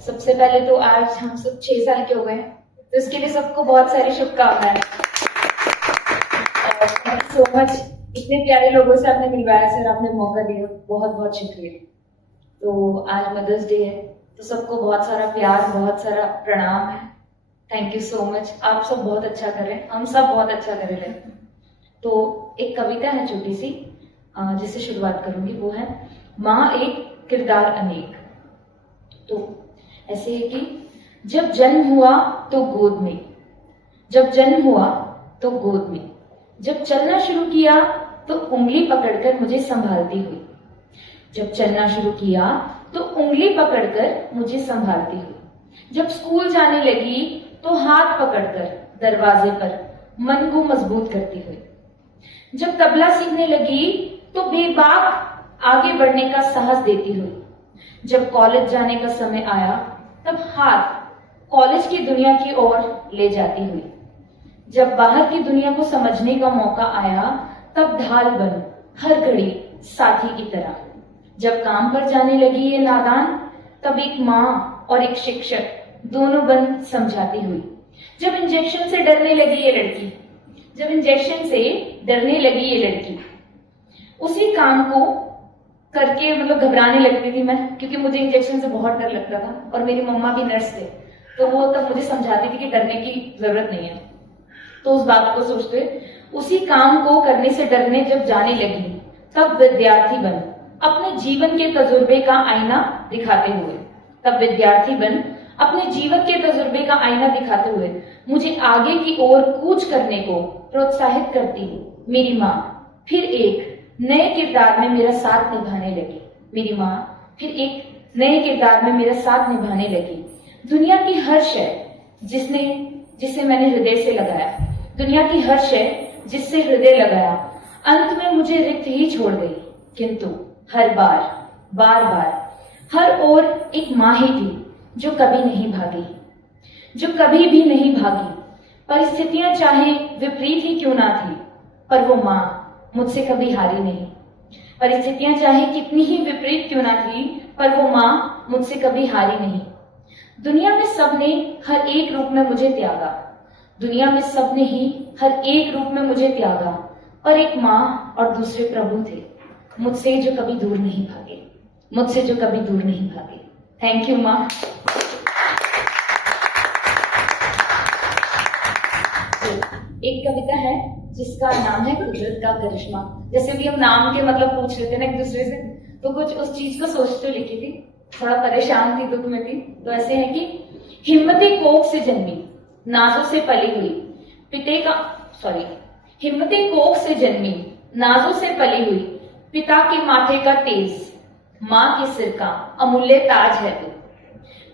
सबसे पहले तो आज हम सब 6 साल के हो गए, तो इसके लिए सबको बहुत सारी शुभकामनाएं। थैंक यू सो मच, इतने प्यारे लोगों से आपने मिलवाया सर, आपने मौका दिया, बहुत बहुत शुक्रिया। तो आज मदर्स डे है, तो सबको बहुत सारा प्यार, बहुत सारा प्रणाम है। थैंक यू सो मच, आप सब बहुत अच्छा कर रहे हैं, हम सब बहुत अच्छा कर रहे हैं। तो एक कविता है छोटी सी, जिससे शुरुआत करूंगी, वो है माँ एक किरदार अनेक। तो ऐसे है कि जब जन्म हुआ तो गोद में, जब जन्म हुआ तो गोद में, जब चलना शुरू किया तो उंगली पकड़कर मुझे संभालती हुई, जब चलना शुरू किया तो उंगली पकड़कर मुझे संभालती हुई, जब स्कूल जाने लगी तो हाथ पकड़कर दरवाजे पर मन को मजबूत करती हुई, जब तबला सीखने लगी तो बेबाक आगे बढ़ने का साहस देती हुई, जब कॉलेज जाने का समय आया तब हाथ कॉलेज की दुनिया की ओर ले जाती हुई, जब बाहर की दुनिया को समझने का मौका आया तब ढाल बन हर घड़ी साथी की तरह, जब काम पर जाने लगी ये नादान तब एक माँ और एक शिक्षक दोनों बन समझाती हुई, जब इंजेक्शन से डरने लगी ये लड़की, जब इंजेक्शन से डरने लगी ये लड़की, उसी काम को करके मतलब घबराने लगती थी मैं, क्योंकि मुझे इंजेक्शन से बहुत डर लगता था और मेरी मम्मा भी नर्स थे, तो वो तब मुझे समझाती थी कि डरने की जरूरत नहीं है। तो उस बात को सोचते उसी काम को करने से डरने जब जाने लगी तब विद्यार्थी बन अपने जीवन के तजुर्बे का आईना दिखाते हुए, तब विद्यार्थी बन अपने जीवन के तजुर्बे का आईना दिखाते हुए मुझे आगे की ओर कूच करने को प्रोत्साहित करती मेरी माँ फिर एक नए किरदार में मेरा साथ निभाने लगी, मेरी माँ फिर एक नए किरदार में मेरा साथ निभाने लगी। दुनिया की हर शय जिसे मैंने हृदय से लगाया, दुनिया की हर शय जिससे हृदय लगाया, अंत में मुझे रिक्त ही छोड़ गई, किंतु हर बार हर ओर एक माँ ही थी जो कभी नहीं भागी, जो कभी भी नहीं भागी। परिस्थितियां चाहे विपरीत ही क्यों ना थी, पर वो माँ मुझसे कभी हारी नहीं। परिस्थितियां चाहे कितनी ही विपरीत क्यों ना थी, पर वो माँ मुझसे कभी हारी नहीं। दुनिया में सबने हर एक रूप में मुझे त्यागा, दुनिया में सबने ही हर एक रूप में मुझे त्यागा, पर एक माँ और दूसरे प्रभु थे मुझसे जो कभी दूर नहीं भागे, मुझसे जो कभी दूर नहीं भागे। थैंक यू माँ। एक कविता है जिसका नाम है कुदरत का करिश्मा। जैसे भी हम नाम के मतलब पूछ रहे थे ना एक दूसरे से, तो कुछ उस चीज को सोचते लिखी थी, थोड़ा परेशान थी, दुख में थी। तो ऐसे है कि हिम्मती कोख से जन्मी, नाजों से पली हुई, हिम्मती कोख से जन्मी, नाजों से पली हुई, पिता के माथे का तेज, माँ के सिर का अमूल्य ताज है तू।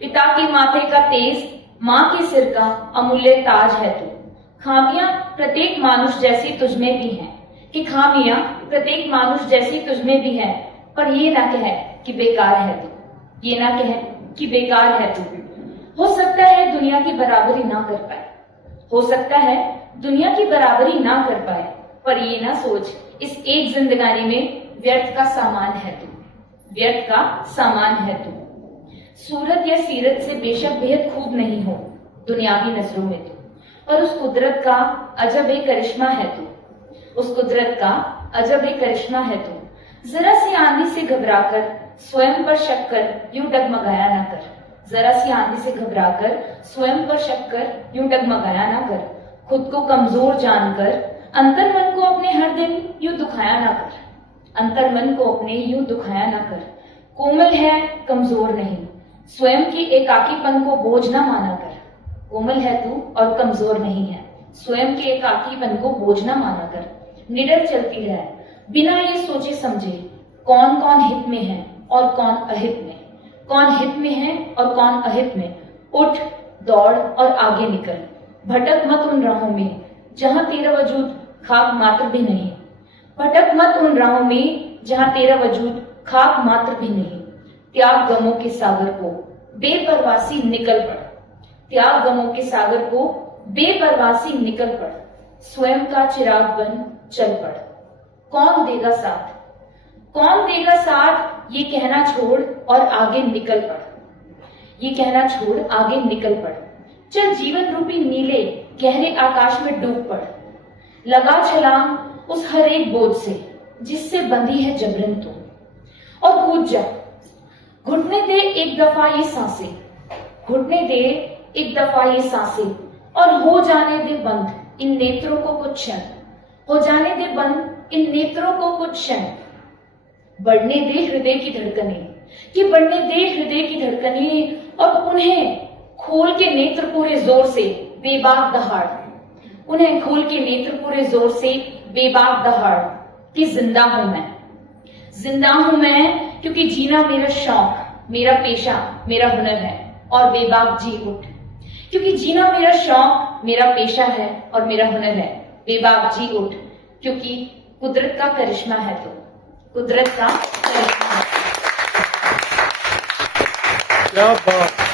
पिता के माथे का तेज, माँ के सिर का अमूल्य ताज है तू। खामियां प्रत्येक मानुष जैसी तुझमें भी हैं, कि खामियां प्रत्येक मानुष जैसी तुझमें भी हैं, पर ये ना कहे कि बेकार है तू, ये ना कहे कि बेकार है तू। हो सकता है दुनिया की बराबरी ना कर पाए, हो सकता है दुनिया की बराबरी ना कर पाए, पर ये ना सोच इस एक जिंदगानी में व्यर्थ का सामान है तू, व्यर्थ का सामान है तू। सूरत या सीरत से बेशक बेहद खूब नहीं हो दुनियावी नजरों में तू, और उस कुदरत का अजब एक करिश्मा है तू, उस कुदरत का अजब एक करिश्मा है तू। जरा सी आंधी से घबराकर स्वयं पर शक कर यूं डगमगाया ना कर, जरा सी आंधी से घबराकर स्वयं पर शक कर यूं डगमगाया ना कर। खुद को कमजोर जानकर अंतर मन को अपने हर दिन यूं दुखाया ना कर, अंतर मन को अपने यूं दुखाया ना कर। कोमल है कमजोर नहीं, स्वयं की एकाकीपन को बोझ ना माना कर। कोमल है तू और कमजोर नहीं है, स्वयं के एकाकीपन को बोझ ना माना कर। निडर चलती है बिना ये सोचे समझे कौन कौन हित में है और कौन अहित में, कौन हित में है और कौन अहित में। उठ दौड़ और आगे निकल, भटक मत उन राहों में जहां तेरा वजूद खाक मात्र भी नहीं, भटक मत उन राहों में जहां तेरा वजूद खाक मात्र भी नहीं। त्याग गमों के सागर को बेपरवासी निकल पड़, त्याग गमों के सागर को बेपरवासी निकल पड़। स्वयं का चिराग बन चल पड़, कौन देगा साथ, कौन देगा साथ ये कहना छोड़ और आगे निकल पड़। ये कहना छोड़ आगे निकल पड़, चल जीवन रूपी नीले गहरे आकाश में डूब पड़, लगा छलांग उस हर एक बोझ से जिससे बंधी है जबरन तू, और कूद जा, घुटने दे एक दफा ये सांसें, घुटने दे एक दफा ये सांसें, और हो जाने दे बंद इन नेत्रों को कुछ क्षण, हो जाने दे बंद इन नेत्रों को कुछ क्षण, बढ़ने दे हृदय की धड़कने, कि बढ़ने दे हृदय की धड़कने, और उन्हें खोल के नेत्र पूरे जोर से बेबाक दहाड़, उन्हें खोल के नेत्र पूरे जोर से बेबाक दहाड़, कि जिंदा हूं मैं, जिंदा हूं मैं, क्योंकि जीना मेरा शौक, मेरा पेशा, मेरा हुनर है, और बेबाक जी उठ, क्योंकि जीना मेरा शौक, मेरा पेशा है और मेरा हुनर है, बेबाक जी उठ, क्योंकि कुदरत का करिश्मा है तो, कुदरत का करिश्मा है। क्या बात।